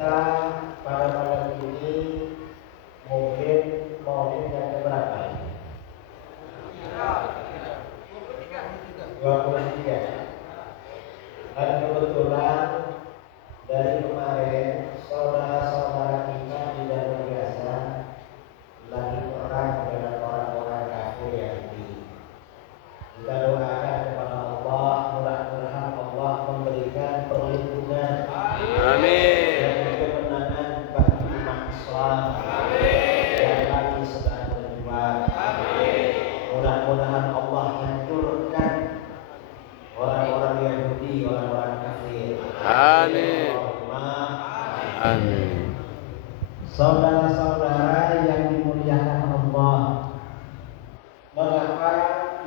Kita pada malam ini mungkin maulid yang keberapa ini? 23. Dan kebetulan dari kemarin saudara-saudara kita di Jalur Gaza lagi perang dengan orang-orang kafir Yahudi. Kita doakan kepada Allah, mudah-mudahan Allah memberikan perlindungan. Amin. Yang lagi sedang berjuang. Mudah-mudahan Allah hancurkan orang-orang Yahudi, orang-orang kafir. Amin. Amin. Saudara-saudara yang dimuliakan Allah, mengapa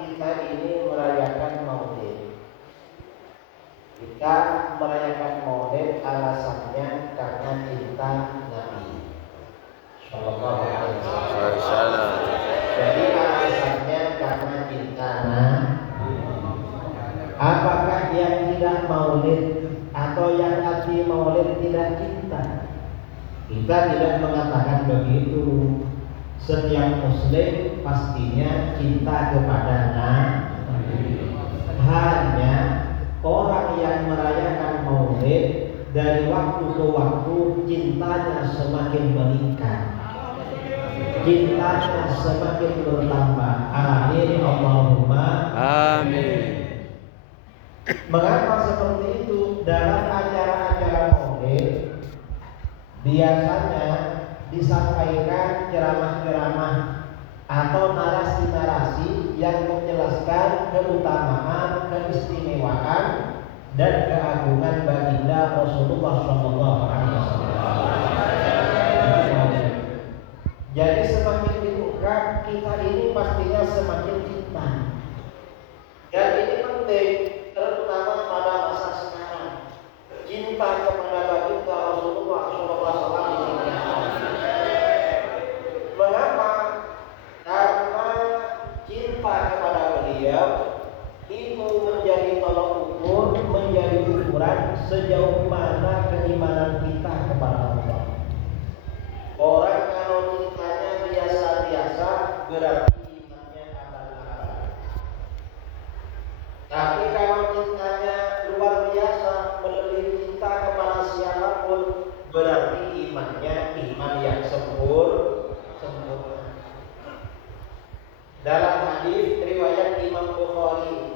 kita ini merayakan Maulid? Kita merayakan Maulid alasannya karena cinta Nabi Sallallahu Alaihi Wasallam. Jadi alasannya karena cinta Nabi. Apakah yang tidak Maulid atau yang anti Maulid tidak cinta? Kita tidak mengatakan begitu. Setiap Muslim pastinya cinta kepada Nabi. Hanya orang yang merayakan Maulid dari waktu ke waktu cintanya semakin meningkat, cintanya semakin bertambah. Amin Allahumma Amin. Mengapa seperti itu? Dalam acara-acara Maulid biasanya disampaikan ceramah-ceramah atau narasi-narasi yang menjelaskan keutamaan, keistimewaan dan keagungan baginda Rasulullah SAW. Jadi semakin diungkap kita ini pastinya semakin cinta. Dan ini penting, terutama pada masa sekarang. Cinta kepada baginda Rasulullah SAW. Mengapa? Karena cinta kepada beliau itu menjadi tolok ukur, menjadi ukuran sejauh mana keimanan kita kepada Allah. Orang kalau cintanya biasa-biasa berarti imannya abal-abal. Tapi kalau cintanya luar biasa, melebihi cinta kepada siapapun, berarti imannya iman yang sempurna. Dalam hadis riwayat Imam Bukhari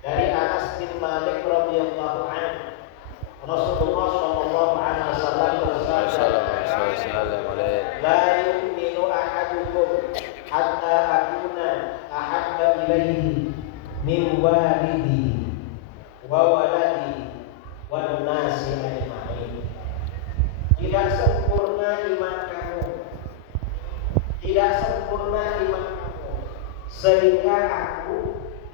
dari Anas bin Malik radhiyallahu anhu, Rasulullah sallallahu alaihi wasallam bersabda, "La yu'minu ahadukum hatta akuna ahabba ilaihi min walidihi wa waladihi wan nasi ajma'in." Tidak sempurna iman kamu, tidak sempurna iman kamu, sehingga aku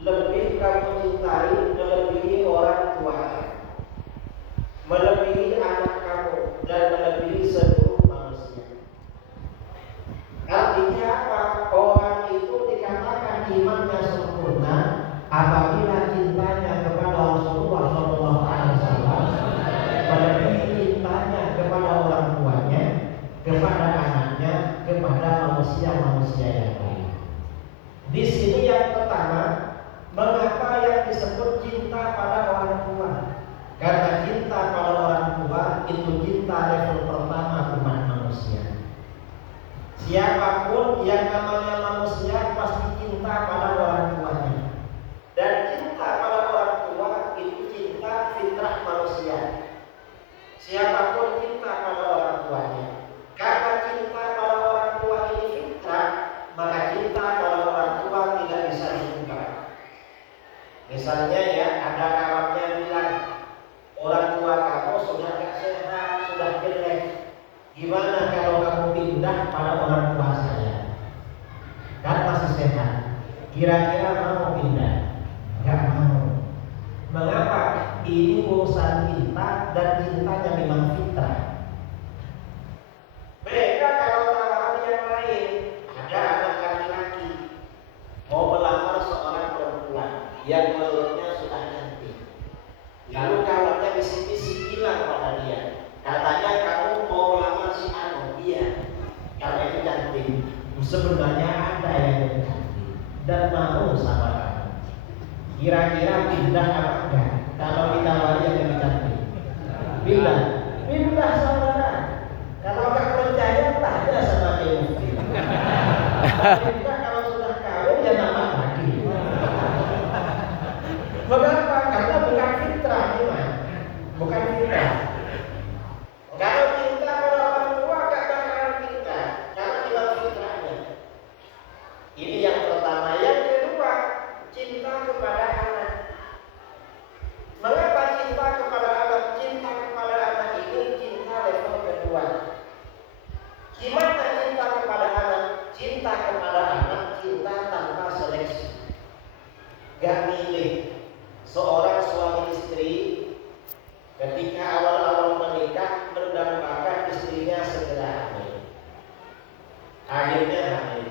lebih kamu cintai melebihi orang tua, melebihi anak kamu, dan melebihi seluruh manusia. Artinya apa? Orang itu dikatakan imannya sempurna apabila cintanya kepada Rasulullah SAW melebihi cintanya kepada orang tuanya, kepada anaknya, kepada manusia-manusia yang lain. Di sini yang pertama, mengapa yang disebut cinta pada orang tua? Karena cinta pada orang tua itu cinta level pertama umat manusia. Siapapun yang namanya manusia pasti cinta pada orang tuanya. Dan cinta pada orang tua itu cinta fitrah manusia. Siapapun cinta pada orang tuanya. Karena cinta pada orang tua ini fitrah, maka cinta pada orang tua tidak bisa diubah. Misalnya ya, ada kawannya bilang, orang tua kamu sudah gak sehat, sudah jelek. Gimana kalau kamu pindah pada orang tua saya? Kan masih sehat. Kira-kira mau pindah? Gak mau. Mengapa? Ini urusan cinta dan cintanya memang fitrah. Mereka kalau tawaran yang lain, ada anak laki-laki mau melamar seorang perempuan yang menurutnya sudah cantik. Lalu kawannya bisik-bisik bilang pada dia, Katanya kamu mau lamar si Anu, iya, karena itu cantik. Sebenarnya ada yang lebih cantik dan mau sama kamu. Kira-kira pindah apa enggak? Kalau ditawari yang lebih cantik, pindah, pindah saudara. Kalau nggak percaya, tanya sama Kiai Mufti. Pindah kalau sudah kawin ya nambah lagi. Mengapa? Karena bukan fitrah, bukan fitrah. Kalau cinta pada orang tua gak bakalan cinta, karena hilang fitrahnya. Ini yang pertama. Yang kedua, cinta kepada anak. Mengapa cinta kepada anak? Cinta kepada anak ini cinta level kedua. Gimana cinta kepada anak? Cinta kepada anak, cinta tanpa seleksi. Gak milih. Seorang suami istri ketika awal-awal menikah mendambakan istrinya segera hamil. Akhirnya hamil.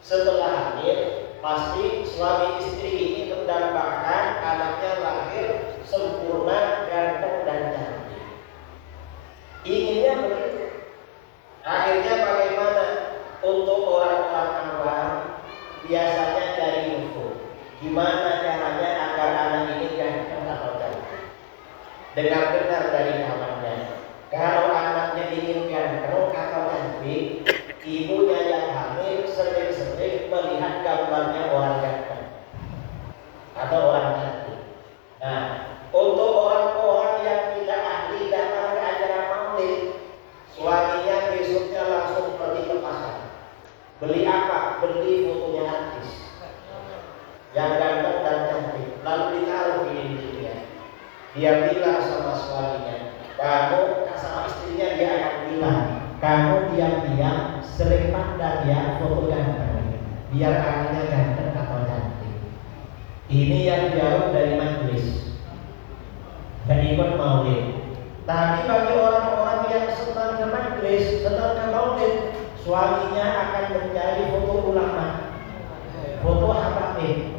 Setelah hamil, pasti suami istri ini mendambakan anaknya lahir sempurna, ganteng dan cantik. Inginnya begitu. Akhirnya bagaimana? Untuk orang-orang awam biasanya dari info. Gimana caranya agar anak ini ganteng atau cantik? Dengar-dengar dari kawannya, kalau anaknya ingin ganteng atau cantik, ibunya yang hamil sering-sering melihat gambarnya orang ganteng atau orang cantik. Nah, untuk orang-orang yang tidak ahli datang ke acara maulid, suaminya besoknya langsung pergi ke pasar. Beli apa? Beli fotonya artis yang ganteng dan cantik, lalu ditaruh di dindingnya. Dia bilang sama suaminya, kamu sama istrinya dia akan bilang, kamu diam-diam sering pandang ya foto ganteng, biar anaknya ganteng atau cantik. Ini yang jauh dari majelis dan ikut maulid. Tapi bagi orang-orang yang senang ke majelis, senang ke maulid, suaminya akan mencari foto ulama, foto habaib,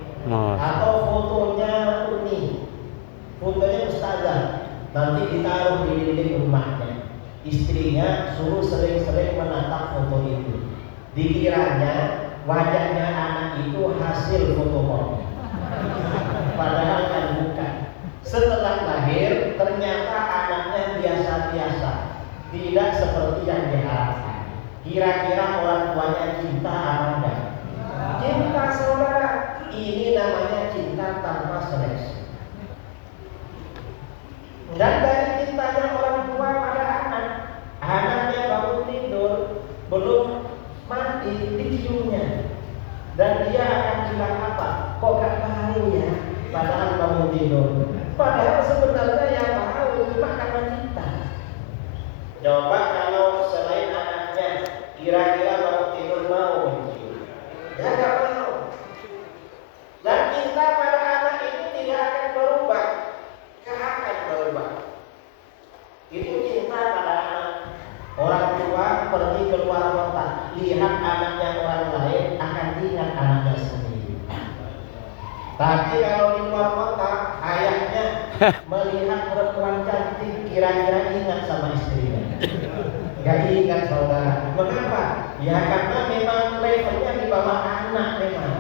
atau fotonya uni, fotonya ustazah, nanti ditaruh di dinding rumahnya. Istrinya suruh sering-sering menatap foto itu. Dikiranya wajahnya anak itu hasil fotokopi, padahal kan bukan. Setelah lahir ternyata anaknya biasa-biasa, tidak seperti yang diharapkan. Kira-kira orang tuanya cinta apa enggak? Cinta saudara. Ini namanya cinta tanpa seleksi. Dan dari cintanya orang tua pada anak, anaknya bangun tidur belum mandi diciumnya, dan dia akan bilang apa? Kok gak bau ya? Padahal bangun tidur. Padahal sebenarnya yang bau cuma karena cinta. Coba kalau selain anaknya, kira-kira bangun tidur mau mencium? Ya gak mau. Dan cinta pada anak itu tidak akan berubah, gak akan berubah. Itu cinta pada anak. Orang tua pergi keluar kota, lihat anaknya orang lain, akan ingat anaknya sendiri. Tapi kalau di luar kota, ayahnya melihat perempuan cantik, kira-kira ingat sama istrinya. Gak ingat saudara. Mengapa? Ya karena memang levelnya di bawah anak memang.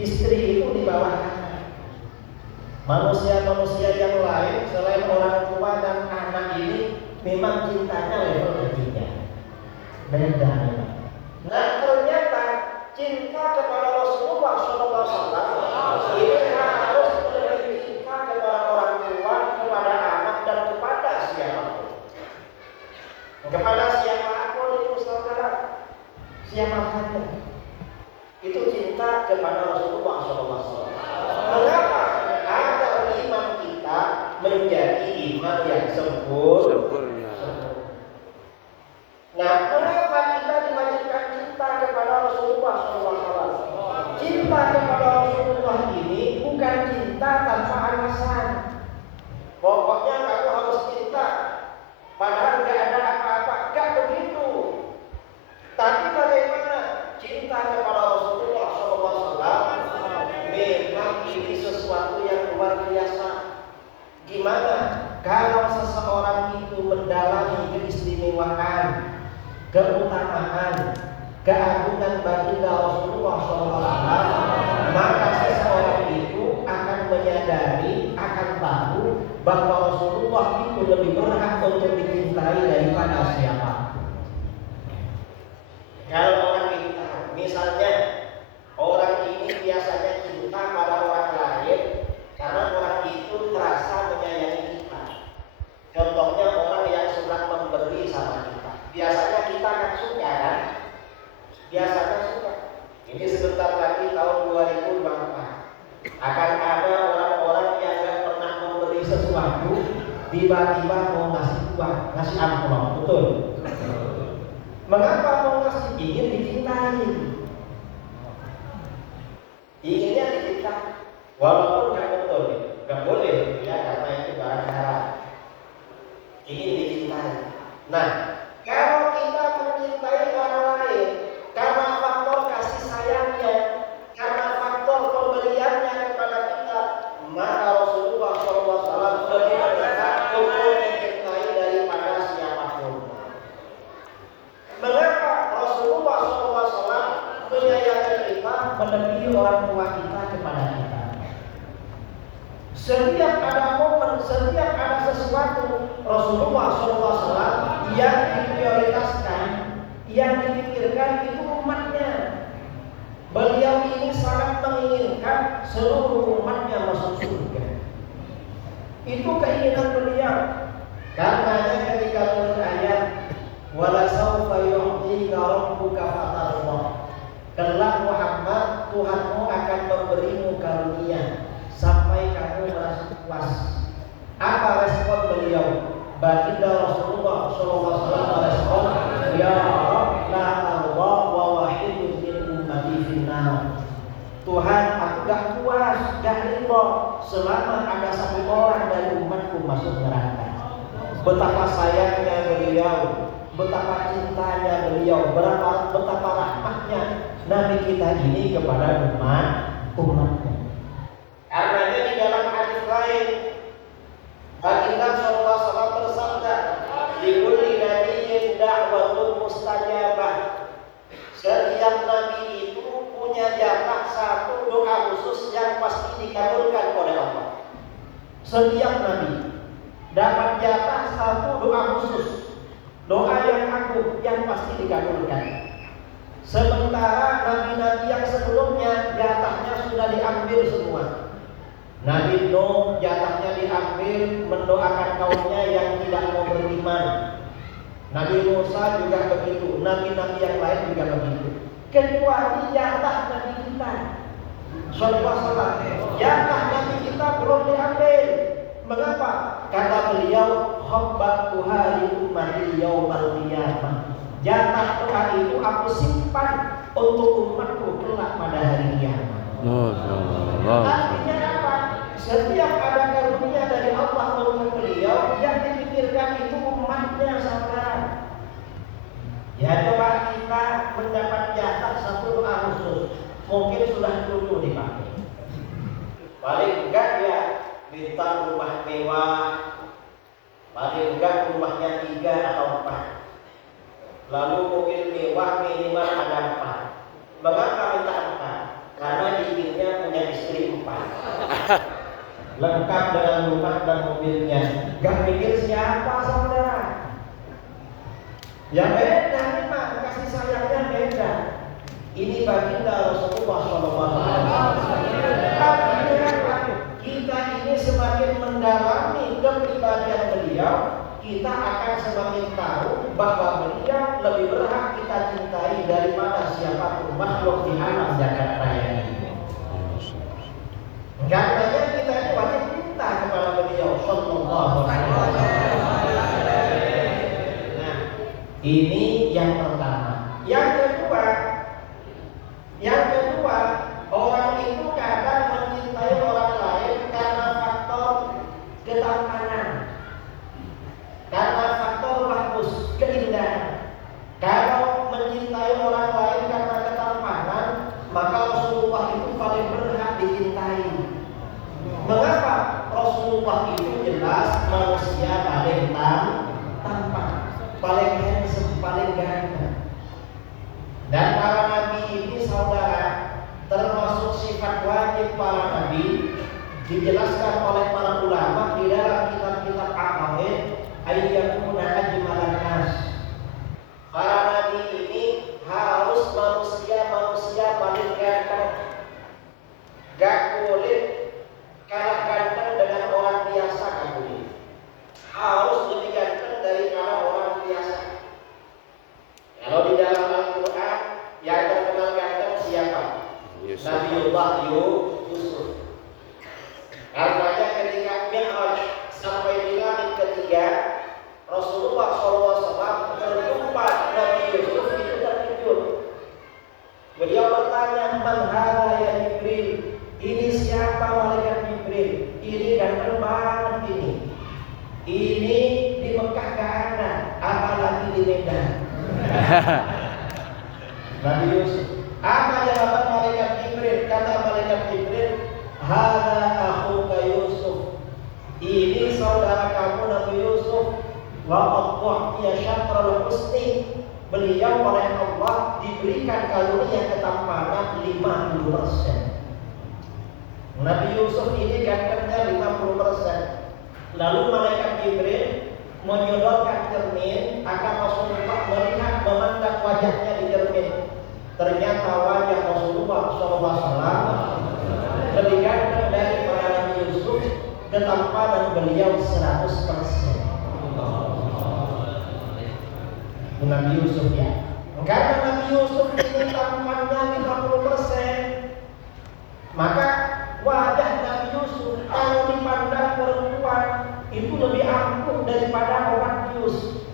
Istri itu di bawah anak. Manusia-manusia yang lain selain orang tua dan anak ini memang cintanya level ketiga. Beda memang. Nah ternyata cinta kepada Rasulullah SAW ini harus lebih cinta kepada orang tua, kepada anak dan kepada siapapun. Kepada siapapun itu saudara, siapa saja. Itu cinta kepada Rasulullah SAW. Mengapa? Agar iman kita menjadi iman yang sempurna. Nah, mengapa kita diwajibkan cinta kepada Rasulullah SAW? Cinta kepada Rasulullah ini bukan cinta tanpa alasan. Pokoknya kamu harus cinta, padahal gak ada apa-apa. Gak begitu. Tapi bagaimana? Cinta kepada Rasulullah SAW memang ini sesuatu yang luar biasa. Gimana? kalau seseorang itu mendalami keistimewaan, keutamaan, keagungan baginda Rasulullah SAW, maka seseorang itu akan menyadari, akan tahu bahwa Rasulullah itu lebih berhak untuk dicintai daripada siapa. Kalau orang kita, misalnya orang ini biasanya cinta pada orang lain karena orang itu terasa menyayangi kita. Contohnya orang yang suka memberi sama kita. Biasanya kita akan suka kan? Biasanya suka. Ini sebentar lagi tahun 2024 akan ada orang-orang yang gak pernah memberi sesuatu, tiba-tiba mau ngasih uang, ngasih amplop, betul? Mengapa mau ngasih? Ingin dicintai. Inginnya dicintai. Walaupun gak betul, gak boleh ya, karena itu barang haram. Ingin dicintai. Nah, kalau kita mencintai orang lain karena faktor kasih sayangnya, karena faktor pemberiannya kepada kita, maka Rasulullah SAW lebih berhak untuk dicintai daripada siapapun. Mengapa Rasulullah SAW menyayangi kita melebihi orang tua kita kepada kita? Setiap ada momen, setiap ada sesuatu, Rasulullah SAW yang diprioritaskan, yang dipikirkan itu umatnya. Beliau ini sangat menginginkan seluruh umatnya masuk surga. Itu keinginan beliau. Karenanya ketika turun ayat wala saufa yu'tika rabbuka fatardah, kelak Muhammad, Tuhanmu akan memberimu karunia sampai kamu merasa puas. Apa respon beliau? Baginda Rasulullah SAW merespon, ya Rabb la arda wa wahidun min ummati finnar. Tuhan, aku gak puas, gak ridho selama ada satu orang dari umatku masuk neraka. Betapa sayangnya beliau, betapa cintanya beliau, betapa rahmatnya Nabi kita ini kepada umatnya. Karenanya di dalam hadis lain Baginda SAW bersabda, "Likulli nabiyyin da'watun mustajabah." Setiap nabi itu punya jatah satu doa khusus yang pasti dikabulkan oleh Allah. Setiap nabi dapat jatah satu doa khusus, doa yang agung yang pasti dikabulkan. Sementara nabi-nabi yang sebelumnya jatahnya sudah diambil semua. Nabi Nuh jatahnya diambil mendoakan kaumnya yang tidak mau beriman. Nabi Musa juga begitu, nabi-nabi yang lain juga begitu. Kecuali jatah nabi kita, sallallahu jatah nabi kita belum diambil. Mengapa? Kata beliau, habbatu hari ummati yaumal qiyamah. Jatah doa itu aku simpan untuk umatku kelak pada hari kiamat. Artinya apa? Setiap ada karunia dari Allah untuk beliau, yang dipikirkan itu umatnya, saudara. Ya, coba kita mendapat jatah satu doa khusus, mungkin sudah 7 dipakai. Paling enggak ya minta rumah mewah, paling enggak rumahnya 3 atau 4. Lalu mobil mewah minimal ada 4. Mengapa minta 4? Karena inginnya punya istri 4. Lengkap dengan rumah dan mobilnya. Gak mikir siapa, saudara. Ya beda memang, kasih sayangnya beda. Ini baginda Rasulullah SAW. Artinya kita ini semakin mendalami kepribadian beliau, kita akan semakin tahu bahwa beliau lebih berhak kita cintai daripada siapapun makhluk di alam jagat raya ini. Karenanya kita ini wajib minta kepada beliau sallallahu alaihi wasallam. Nah, ini yang pertama. Yang kedua, orang itu kadang mencintai orang lain karena faktor ketampanan, karena faktor bagus, keindahan. Kalau mencintai orang lain karena ketampanan, maka Rasulullah itu paling berhak dicintai. Mengapa? Rasulullah itu jelas manusia manusia paling tampan, paling handsome, paling ganteng. Dan para nabi ini saudara, termasuk sifat wajib para nabi dijelaskan oleh para ulama di dalam kitab-kitab aqaid ayyakuna ajmalan nas. Para nabi ini harus manusia paling ganteng. Gak boleh kalah ganteng dengan orang biasa, gak boleh. Harus lebih ganteng daripada orang biasa. Kalau di dalam Al-Quran yang terkenal ganteng siapa? Nabiullah Yusuf. Karenanya ketika Mi'raj sampai di langit ketiga, Rasulullah SAW berjumpa Nabi Yusuf itu terkejut. Beliau bertanya, "Man hadza ya Jibril?" Ini siapa malaikat Jibril? Ini ganteng banget ini. Ini di Mekah gak ada, apalagi di Medan. Nabi Yusuf. Apa jawaban malaikat Jibril? Kata malaikat Jibril, "Hadza akhuka Yusuf." Ini saudara kamu Nabi Yusuf. Wa aqwa syatrul husni. Beliau oleh Allah diberikan karunia ketampanan 50%. Nabi Yusuf ini gantengnya 50%. Lalu malaikat Jibril menyodorkan cermin agar Rasulullah melihat memandang wajahnya di cermin. Ternyata wajah Rasulullah SAW lebih ganteng dari para Nabi Yusuf, ketampanan beliau 100%. Nabi Yusuf ya. Karena Nabi Yusuf ini tampannya 50%, maka wajah Nabi Yusuf kalau dipandang perempuan itu lebih ampuh daripada obat bius.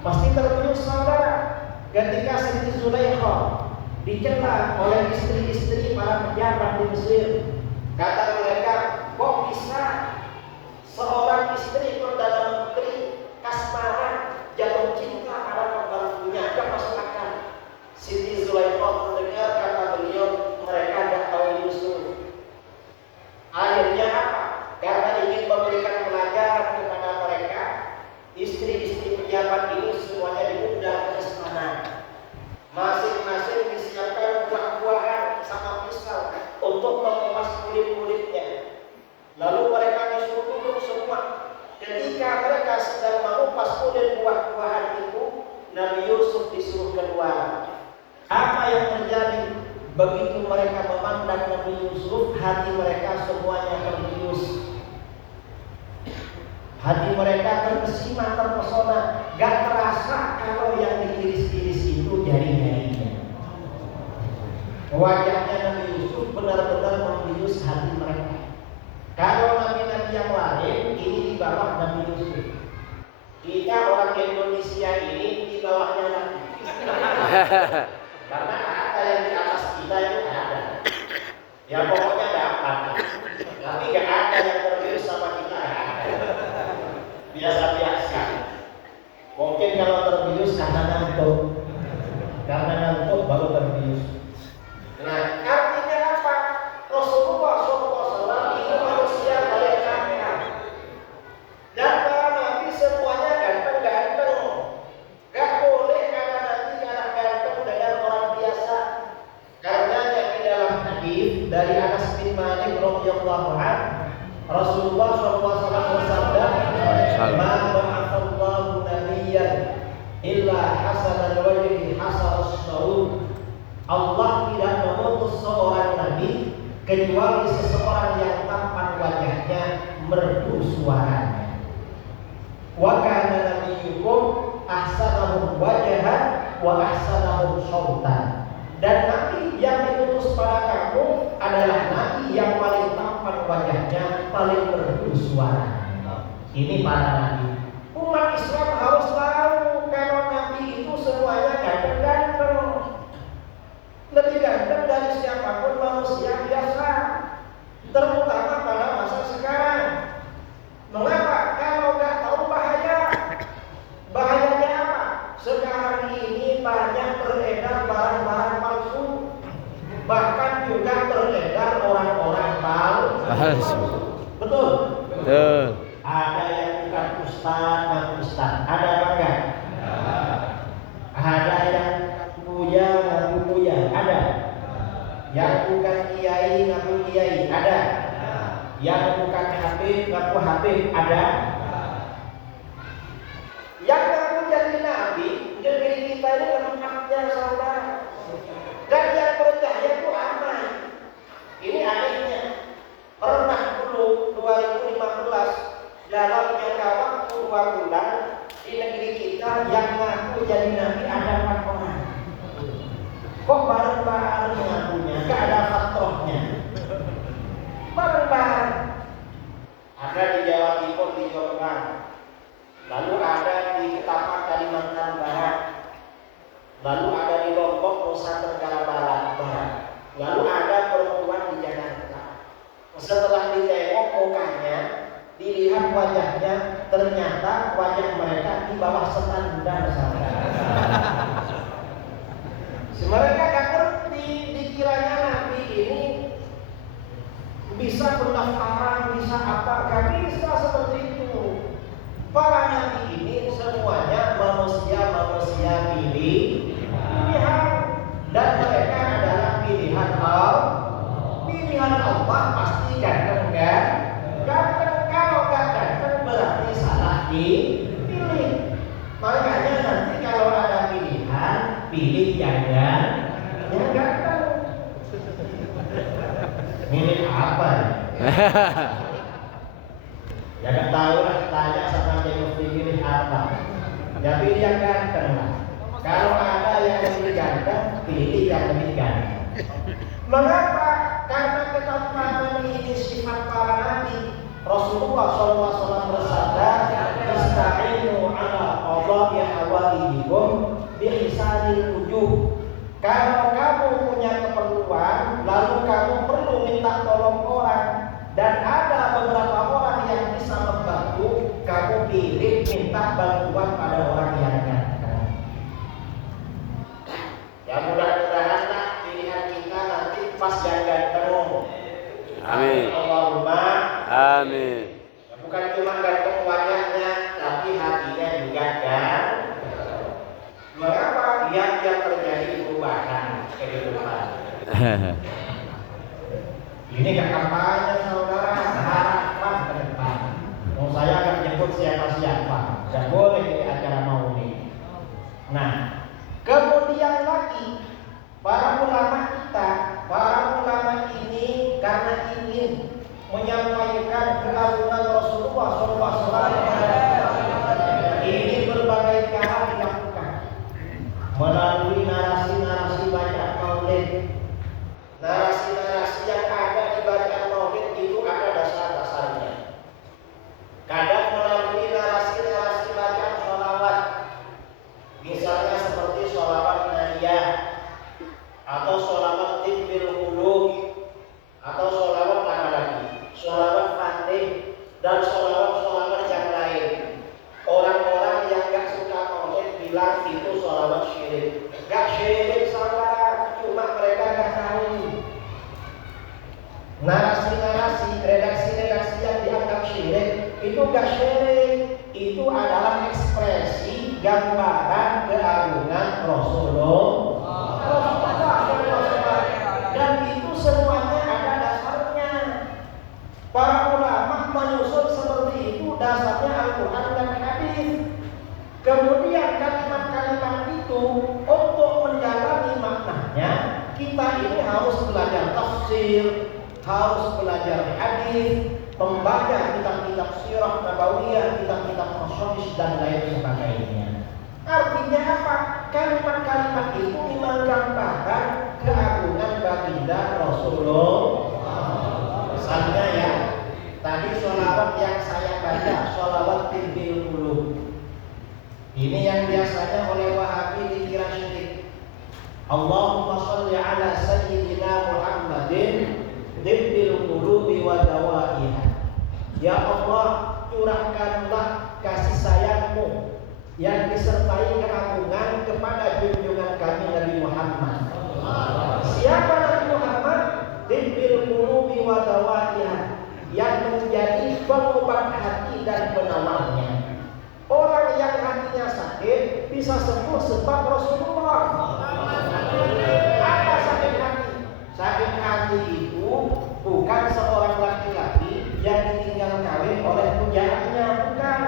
Pasti terbius saudara ketika Siti Zulaikha dicela oleh istri-istri para pejabat di Mesir. Kata mereka, kok bisa seorang istri perdana menteri kasmaran jatuh cinta pada pembantunya? Gak masuk akal. Siti Zulaikha mendengar kata beliau, mereka tidak tahu Yusuf. Akhirnya apa? Karena ingin memberikan pelajaran kepada mereka, istri-istri pejabat ini semuanya diundang ke istana. Masing-masing disiapkan buah-buahan sama pisau untuk mengupas kulit-kulitnya. Lalu mereka disuruh duduk semua. Ketika mereka sedang mengupas kulit buah-buahan itu, Nabi Yusuf disuruh keluar. Apa yang terjadi? Begitu mereka memandang Nabi Yusuf, hati mereka semuanya terbius. Hati mereka terkesima, terpesona. Gak terasa kalau yang diiris-iris itu jari-jarinya. Wajahnya Nabi Yusuf benar-benar membius hati mereka. Kalau nabi-nabi yang lain ini di bawah Nabi Yusuf. Kita orang Indonesia ini di bawahnya Nabi. Karena ada yang di atas kita itu ada. Ya pokoknya dapat. Tapi gak ada yang terbius sama kita. Biasa-biasa. Mungkin kalau terbius karena ngantuk. Karena ngantuk baru terbius. Nah, artinya apa? Rasulullah SAW itu manusia paling ganteng. Dan para nabi semuanya ganteng-ganteng. Gak boleh karena nanti kalah ganteng dengan orang biasa. Karena yang di dalam hadis dari Anas bin Malik radhiyallahu anhu, Rasulullah SAW bersabda, "Ma ba'atsallahu nabiyyan illa hasanal wajhi hasanus syarub." Allah tidak mengutus seorang nabi kecuali seseorang yang tampan wajahnya, merdu suaranya. Wa kana nabiyyukum ahsanahum wajhan wa ahsanahum sautan. Dan nabi yang diutus pada kamu adalah nabi yang paling tampan wajahnya, paling merdu suaranya. Ini para nabi. Umat Islam harus tahu kalau nabi itu semuanya ganteng-ganteng. Lebih ganteng dari siapapun manusia biasa, terutama pada masa sekarang. Mengapa? Kalau nggak tahu bahaya. Bahayanya apa? Sekarang ini banyak beredar barang-barang palsu. Bahkan juga beredar orang-orang palsu. Betul? Betul. Ada ustaz. Ada apa enggak? Ada yang buya ngaku buya, ada. Yang bukan kiai ngaku kiai, ada. Yang bukan habib ngaku habib, ada. Yang ngaku jadi nabi, negeri kita ini lengkapnya saudara. Dan yang percaya itu ramai. Ini anehnya. Pernah dulu 2015 dalam jangka waktu 2 bulan di negeri kita yang ngaku jadi nabi ada 4 orang. Kok bareng-bareng ngakunya? Gak ada faktornya. Bareng-bareng. Ada di Jawa Timur di Jombang, lalu ada di Ketapang Kalimantan Barat, lalu ada di Lombok Nusa Tenggara Barat, lalu ada perempuan di Jakarta. Setelah ditengok mukanya, dilihat wajahnya, ternyata wajah mereka di bawah standar saudara. Mereka gak ngerti, dikiranya nabi ini bisa pendaftaran, bisa apa, gak bisa seperti itu. Para nabi ini semuanya manusia pilihan, dan mereka adalah pilihan Allah. Pilihan Allah pasti ganteng kan? Ganteng, kalau gak ganteng berarti salah dipilih. Makanya nanti kalau ada pilihan, pilih yang ganteng. Milih apa ya? Jangan tahu lah, tanya sama Kiai Mufti pilih apa. Ya pilih yang ganteng lah. Kalau ada yang lebih ganteng, pilih yang lebih ganteng. Mengapa? Karena ketetapan ini sifat para nabi. Rasulullah SAW bersabda, "Ista'inu ala qada'i hawaijikum bihisanil wujuh." Kalau kamu punya keperluan, lalu kamu perlu minta tolong orang, dan ada beberapa orang yang bisa membantu, kamu pilih minta bantuan pada orang yang ganteng. Ya mudah-mudahan lah pilihan kita nanti pas yang ganteng. Amin. Allahumma Amin. ya, bukan cuma ganteng wajahnya, tapi hatinya juga ganteng. Mengapa? Yang terjadi perubahan kehidupan. Ini gak kampanye saudara, harapan ke depan. Mau saya akan nyebut siapa-siapa, gak boleh di acara maulid. Nah, kemudian lagi para ulama ini karena ingin menyampaikan keagungan Rasulullah SAW, ini berbagai cara dilakukan melalui narasi-narasi bacaan maulid. Narasi-narasi yang ada di bacaan maulid itu ada dasar-dasarnya. Kadang melalui narasi-narasi bacaan sholawat, misalnya seperti sholawat nariyah, atau sholawat tibbil qulub, atau sholawat apa lagi? Sholawat fatih, dan sholawat-sholawat yang lain. Orang-orang yang gak suka maulid bilang itu sholawat syirik. Gak syirik saudara, cuma mereka gak tahu. Narasi-narasi, redaksi-redaksi yang dianggap syirik itu gak syirik, itu adalah ekspresi gambaran keagungan Rasulullah. Dan itu semuanya ada dasarnya. Para ulama menyusun seperti itu, dasarnya Al-Quran dan hadis. Kemudian kalimat-kalimat itu untuk menjalani maknanya, kita ini harus belajar tafsir, harus belajar hadis, membaca kitab-kitab sirah nabawiyah, kitab-kitab masyhur dan lain sebagainya. Artinya apa? Kalimat-kalimat itu menggambarkan keagungan baginda Rasulullah. Misalnya ya, tadi sholawat yang saya baca, sholawat tibbil qulub. Ini yang biasanya oleh Wahabi dikira syirik. Allahumma sholli ala sayyidina Muhammadin tibbil qulubi wa dawaiha. Ya Allah, curahkanlah kasih sayangmu yang disertai keagungan kepada junjungan kami Nabi Muhammad. Siapa Nabi Muhammad? Tibbil qulubi wa dawaiha, yang menjadi pengobat hati dan penawarnya. sakit bisa sembuh sebab Rasulullah. Apa sakit hati? Sakit hati itu bukan seorang laki-laki yang ditinggal kawin oleh pujaannya, bukan.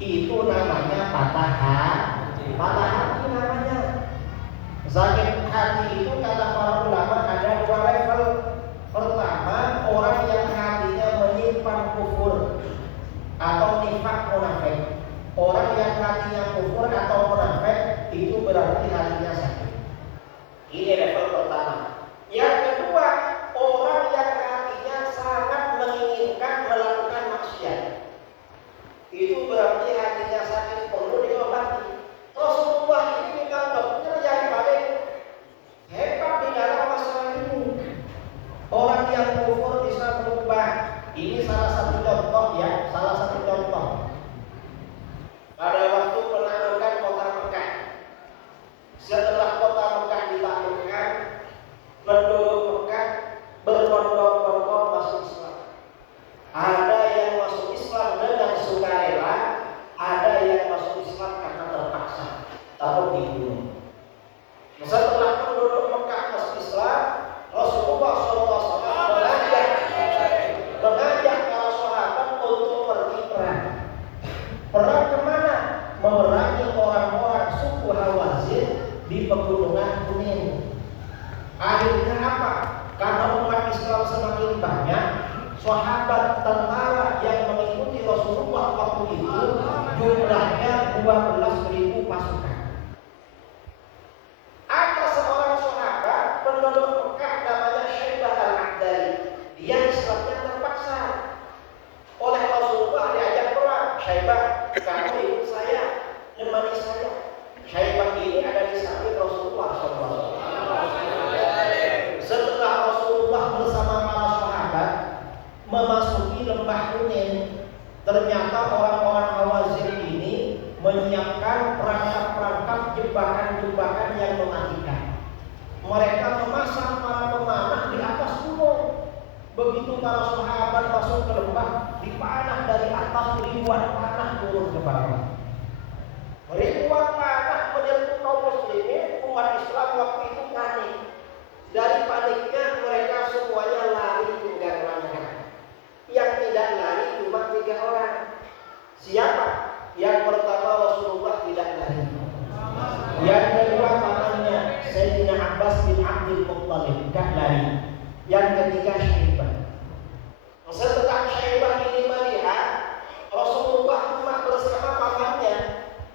Itu namanya patah hati. Patah hati namanya. Sakit hati itu kata para ulama ada dua level. Pertama, orang yang hatinya menyimpan kufur atau nifak munafik. Orang yang hatinya kufur atau munafik itu berarti hatinya sakit. Ini level pertama. Yang kedua, orang yang hatinya sangat menginginkan melakukan maksiat. Itu berarti hatinya sakit, perlu diobati. Rasulullah ini memang dokter yang paling hebat di dalam masalah ini. Orang yang kufur bisa berubah. Ini salah satu contoh ya, salah satu contoh. Pada waktu penaklukan kota Mekah. Setelah kota Mekah ditaklukkan, penduduk Mekah berbondong-bondong masuk Islam. Ada yang masuk Islam dengan sukarela, ada yang masuk Islam karena terpaksa atau dibunuh. Setelah penduduk Mekah masuk Islam, Rasulullah SAW mengajak para sahabat untuk pergi perang. Perang kemana? Memerangi orang-orang suku Hawazin di pegunungan Kuning. Akhirnya apa? Karena umat Islam semakin banyak, sahabat tentara yang mengikuti Rasulullah waktu itu jumlahnya 12.000 pasukan. Ada seorang sahabat penduduk Mekah namanya Syaibah al-Aqdari. Dia Islamnya terpaksa. Oleh Rasulullah diajak perang. Syaibah, kamu ikut saya, nemani saya. Syaibah ini ada di samping Rasulullah SAW. Setelah Rasulullah bersama para sahabat memasuki lembah Kuning, ternyata orang-orang Hawazin ini menyiapkan perangkap-perangkap jebakan-jebakan yang mematikan. Mereka memasang para pemanah di atas gunung. Begitu para sahabat masuk ke lembah, dipanah dari atas, ribuan panah turun ke bawah. Ribuan panah menyentuh kaum muslimin. Umat Islam waktu itu panik. Dari paniknya mereka semuanya lari tunggang-langgang. Yang tidak lari cuma 3 orang. Siapa? Yang pertama Rasulullah tidak lari. Yang kedua pamannya Sayyidina Abbas bin Abdul Muttalib tidak lari. Yang ketiga Syaibah. Setelah Syaibah ini melihat Rasulullah cuma bersama pamannya,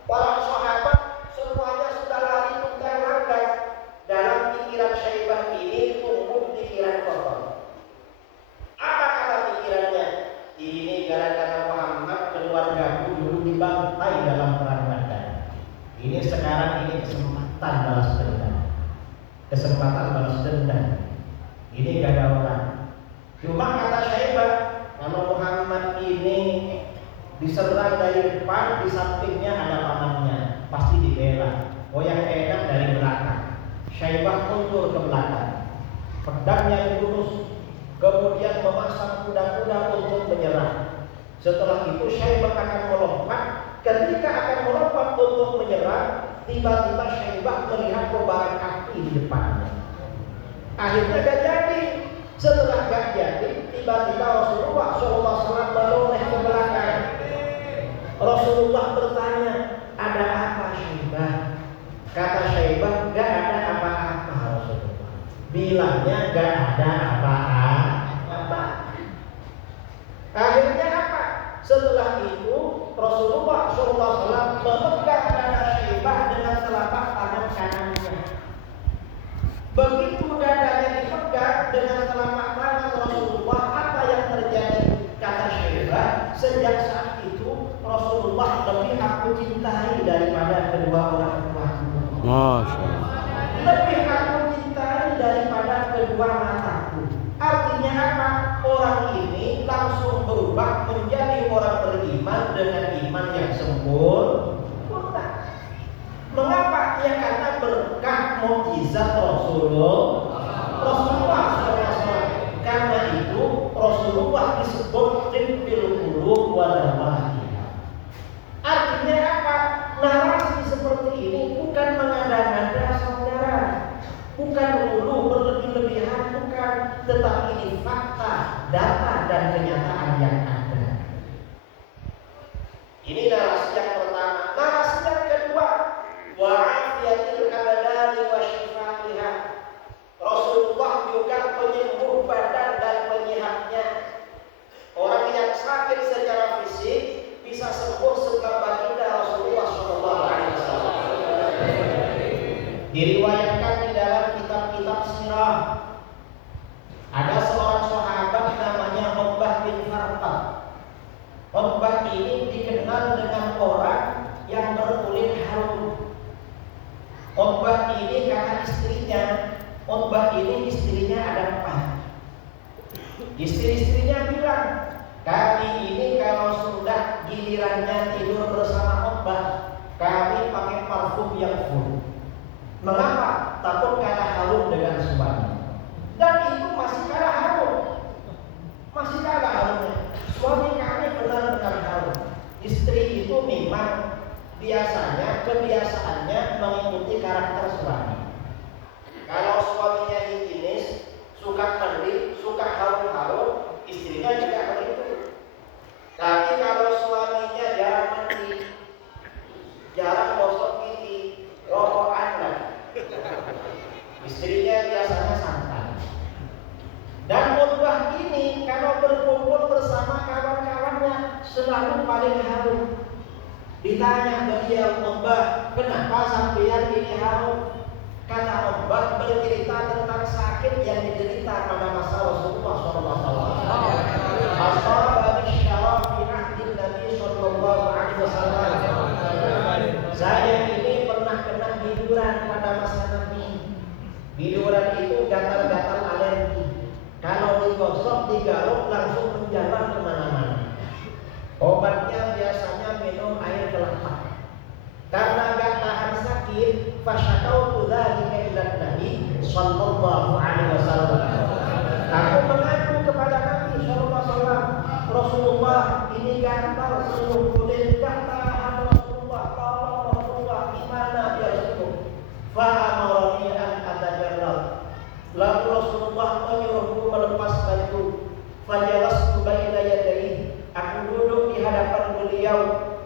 para sahabat semuanya sudah lari tunggang-langgang. Dalam pikiran Syaibah ini tumbuh pikiran kotor. Apa kata pikirannya? Ini gara-gara Muhammad keluargaku dulu dibantai dalam perang Badar. Ini sekarang ini kesempatan balas dendam. Kesempatan balas dendam. Ini gak ada orang. Cuma kata Syaibah, kalau Muhammad ini diserang dari depan, di sampingnya ada pamannya, pasti dibela. Oh yang enak dari belakang. Syaibah mundur ke belakang, pedangnya dilurus, kemudian memasang kuda-kuda untuk menyerang. Setelah itu Syaibah akan melompat. Ketika akan melompat untuk menyerang, tiba-tiba Syaibah melihat kobaran api di depannya. Akhirnya gak jadi. Setelah gak jadi, tiba-tiba Rasulullah SAW menoleh ke belakang. Rasulullah bertanya, ada apa Syaibah? Kata Syaibah, gak ada apa-apa Rasulullah. Bilangnya gak ada apa-apa. Akhirnya apa? Setelah itu Rasulullah SAW memegang dada Syaibah dengan telapak tangan kanannya. Begitu dadanya dipegang dengan telapak tangan Rasulullah, apa yang terjadi? Kata Syaibah, sejak saat itu Rasulullah lebih aku cintai daripada kedua orang tuaku. Lebih aku cintai daripada kedua mataku. Artinya apa? Orang ini langsung berubah menjadi orang beriman dengan iman yang sempurna. Mengapa? Ya karena berkah mukjizat Rasulullah SAW. bukan dulu berlebih-lebihan, bukan, tetapi ini fakta, data dan kenyataan yang ada. Ini narasi yang pertama. Narasi yang kedua, wa'afiyatil abadani wa syifaiha. Rasulullah juga penyembuh badan dan penyehatnya. Orang yang sakit secara fisik bisa sembuh setelah baginda Rasulullah SAW. Diriwayatkan di dalam kitab-kitab sirah, ada seorang sahabat namanya Uqbah bin Khartab. Uqbah ini dikenal dengan orang yang berkulit harum. Uqbah ini kata istrinya, Uqbah ini istrinya ada 4. Istri-istrinya bilang, kami ini kalau sudah gilirannya tidur bersama Uqbah, kami pakai parfum yang full. Mengapa? Takut kalah harum dengan suami. Dan itu masih kalah harum. Masih kalah harumnya. Suami kami benar-benar harum. Istri itu memang biasanya, kebiasaannya mengikuti karakter suami. Kalau suaminya higienis, suka mandi, suka harum-harum, istrinya juga begitu. Tapi kalau suaminya jarang mandi, jarang gosok gigi, rokokan lah, istrinya biasanya santai. Dan Uqbah ini kalau berkumpul bersama kawan-kawannya selalu paling harum. Ditanya beliau, Uqbah, kenapa sampean ini harum? Kata Uqbah bercerita tentang sakit yang diderita pada masa Rasulullah SAW. Asaba bisyarafi ahdin Nabi SAW. Saya ini pernah kena biduran pada masa Nabi. Biduran itu gatal-gatal alergi. Kalau digosok, digaruk langsung menjalar kemana-mana. Obatnya biasanya minum air kelapa. Karena gak tahan sakit, fasyakautu dzalika ila Nabi sallallahu alaihi wasallam. Aku mengaku kepada Nabi sallallahu alaihi wasallam, Rasulullah ini gatal seluruh kulit, gak tahan Rasulullah, tolong Rasulullah, gimana biar sembuh? Fa amarani an atajarrad. Lalu Rasulullah menyuruhku melepas baju. Fajalastu baina yadayhi. Aku duduk di hadapan beliau.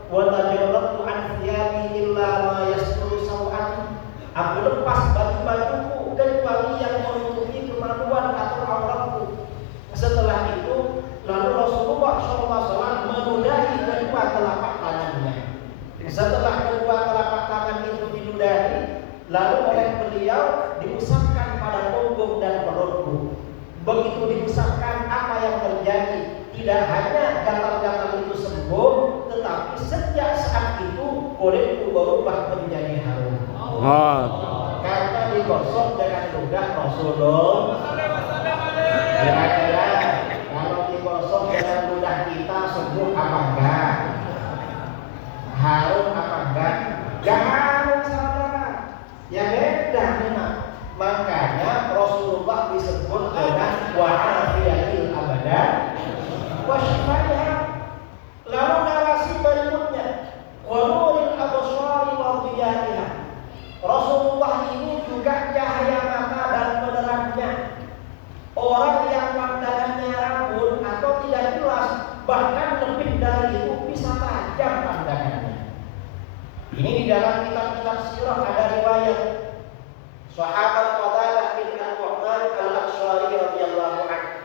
Wa tajarradtu an thiyabi illa ma yasturu sawati. Aku lepas baju-bajuku kecuali yang menutupi kemaluan atau auratku. Setelah itu, lalu Rasulullah SAW meludahi kedua telapak tangannya. Setelah kedua telapak tangan itu diludahi, lalu oleh beliau diusapkan pada punggung dan perutku. Begitu diusapkan, apa yang terjadi? Tidak hanya gatal-gatal itu sembuh, tetapi sejak saat itu kulitku berubah menjadi harum. Karena digosok dengan ludah Rasulullah. Kira-kira kalau digosok dengan ludah kita sembuh apa enggak? Harum apa enggak? Gak harum saudara. Ya beda memang. Makanya Rasulullah disebut dengan wa'afiyatil abadan wa syifaiha. Lalu narasi berikutnya, wa nuril absari wa dhiyaiha. Rasulullah ini juga cahaya mata dan penerangnya. Orang yang pandangannya rabun atau tidak jelas, bahkan lebih dari itu bisa tajam pandangannya. Ini di dalam kitab-kitab sirah ada riwayat Sahabat Qatadah bin Nu'man al-Ansari radhiyallahu anhu.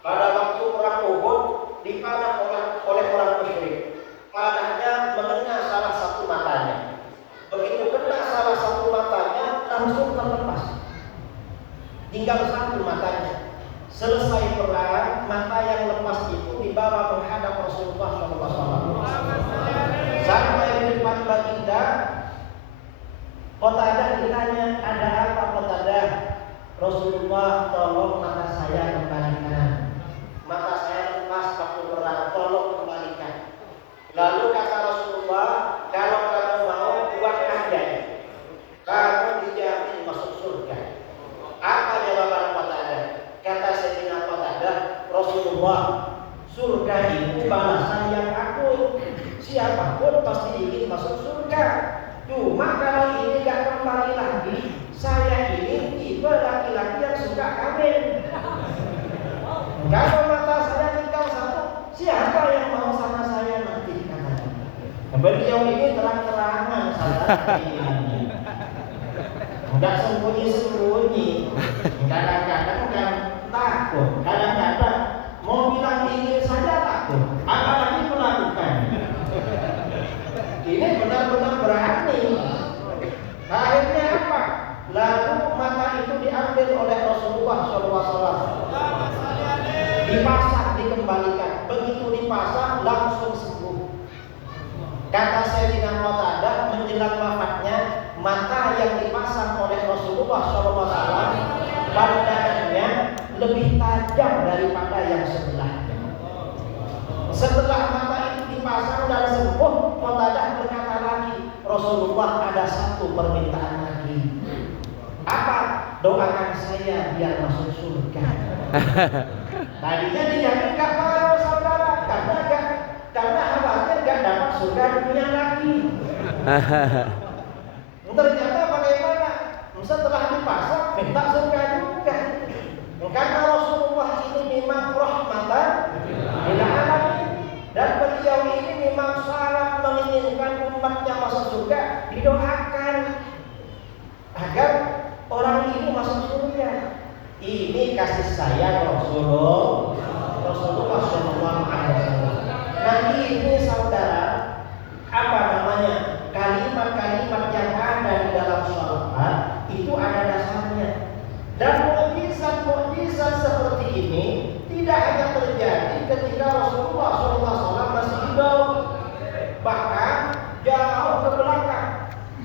Pada waktu perang Uhud dipanah oleh orang musyrik. Panahnya mengena salah satu matanya. Begitu kena salah satu matanya langsung terlepas. Tinggal satu matanya. Selesai perang, mata yang lepas itu dibawa menghadap Rasulullah SAW. Sampai di depan baginda, Qatadah ditanya, ada apa Qatadah? Rasulullah, tolong mata saya kembalikan. Mata saya lepas waktu perang, tolong kembalikan. Lalu kata Rasulullah, kalau kamu mau buat aja, kamu dijamin masuk surga. Apa jawaban Qatadah? Kata Sayyidina Qatadah, Rasulullah, surga itu balasan yang akut. Siapapun pasti ingin masuk surga. Cuma kalau ini gak kembali lagi, saya ini Kalau mata saya tinggal satu, siapa yang mau sama saya nanti katanya. Beliau ini terang-terangan saudara keinginannya. Enggak sembunyi-sembunyi. Kadang-kadang kan takut, kadang-kadang mau bilang ingin saja takut, apalagi melakukan. Ini benar-benar berani. Akhirnya apa? Lalu mata itu diambil oleh Rasulullah SAW, dipasang, dikembalikan. Begitu dipasang langsung sembuh. Kata Sayyidina Qatadah menjelang wafatnya, mata yang dipasang oleh Rasulullah SAW pandangannya lebih tajam daripada yang sebelahnya. Setelah mata itu dipasang dan sembuh, Qatadah berkata lagi, Rasulullah ada satu permintaan lagi. Apa? Doakan saya biar masuk surga. Tadinya dijamin gak mau saudara, karena khawatir gak dapat surga dunia lagi. Ternyata bagaimana? Setelah dipasang minta surga juga. Karena Rasulullah ini memang rahmatan lil alamin, dan beliau ini memang sangat menginginkan umatnya masuk surga. Didoakan agar orang ini masuk surga. Ini kasih sayang Rasulullah SAW. Nah ini saudara, apa namanya, kalimat-kalimat yang ada di dalam sholawat itu ada dasarnya. Dan mukjizat seperti ini tidak hanya terjadi ketika Rasulullah SAW masih hidup, bahkan jauh ke belakang.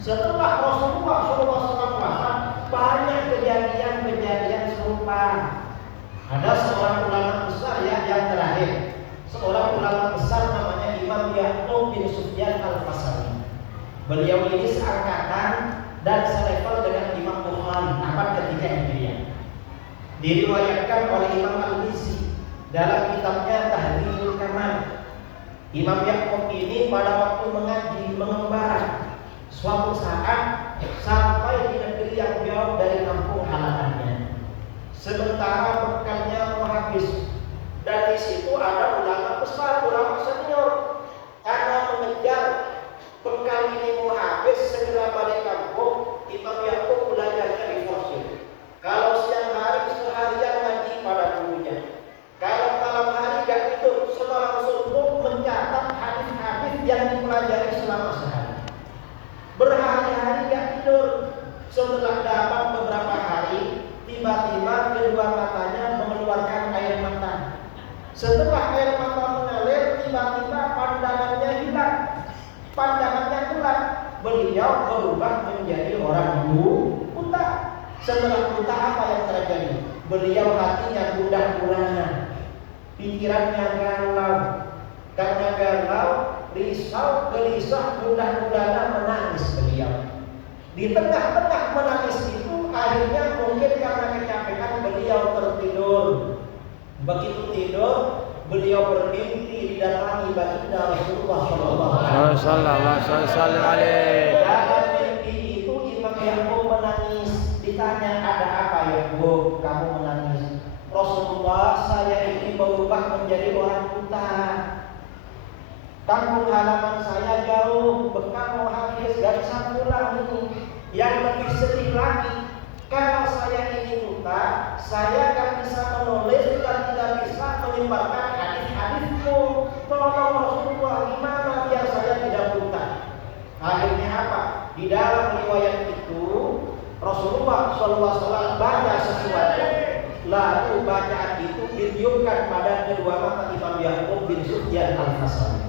Setelah Rasulullah SAW wafat, banyak kejadian-kejadian serupa. Ada seorang ulama besar yang terakhir, seorang ulama besar namanya Imam Ya'qub bin Sufyan Al-Fasari. Beliau ini seangkatan dan selevel dengan Imam Bukhari abad ketiga Hijriah. Diriwayatkan oleh Imam Al-Mizzi dalam kitabnya Tahdhibul Kamal. Imam Ya'qub ini pada waktu mengaji mengembara, suatu saat sampai di negeri yang jauh dari kampung halamannya. Sementara bekalnya mau habis, dan di situ ada ulama besar, ulama senior. Karena mengejar bekal ini mau habis, segera balik kampung. Imam Ya'qub belajarnya di forsir. Kalau siang hari seharian ngaji pada gurunya. Kalau malam hari gak tidur, setelah subuh mencatat hadis-hadis yang dipelajari selama sehari. Berhari-hari gak tidur. Setelah dapat beberapa hari, tiba-tiba kedua matanya mengeluarkan air mata. Setelah air mata mengalir, tiba-tiba pandangannya hilang, pandangannya gelap. Beliau berubah menjadi orang buta. Setelah buta, apa yang terjadi? Beliau hatinya gundah gulana, pikirannya galau. Karena galau, risau, gelisah, gundah gulana, menangis beliau. Di tengah-tengah menangis itu, akhirnya mungkin karena kecapean beliau tertidur. Begitu tidur, beliau bermimpi didatangi baginda Rasulullah SAW. Dalam mimpi itu Imam Ya'qub menangis. Ditanya, ada apa Ya'qub, kamu menangis? Rasulullah, saya ini berubah menjadi orang buta. Kampung halaman saya jauh, bekal mau habis, gak bisa pulang ini. Yang lebih sedih lagi, kalau saya ini buta, saya gak bisa menulis dan tidak bisa menyebarkan hadis-hadismu. Tolong Rasulullah, gimana biar saya tidak buta? Akhirnya apa? Di dalam riwayat itu Rasulullah SAW baca sesuatu, lalu bacaan itu ditiupkan pada kedua mata Imam Ya'qub bin Sufyan Al-Fasari.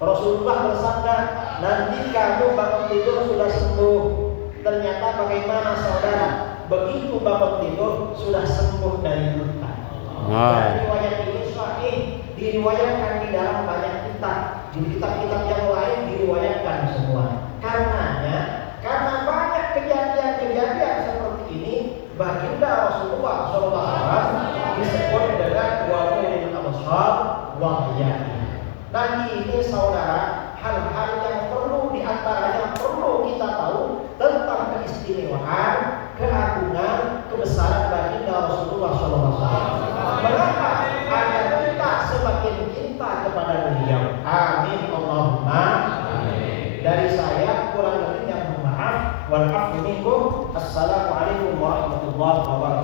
Rasulullah bersabda, nanti kamu bangun tidur sudah sembuh. Ternyata bagaimana saudara? Begitu bangun tidur sudah sembuh dari buta. Dan riwayat ini sahih, diriwayatkan di dalam banyak kitab. Di kitab-kitab yang lain diriwayatkan semua. Karena banyak kejadian-kejadian seperti ini, baginda Rasulullah SAW disebut dengan wa'ulil absar wa'iyah. Nah ini saudara, hal-hal yang perlu diantaranya perlu kita tahu tentang keistimewaan, keagungan, kebesaran baginda Rasulullah SAW. Mengapa wal 'afwu minkum. Assalamualaikum warahmatullahi wabarakatuh.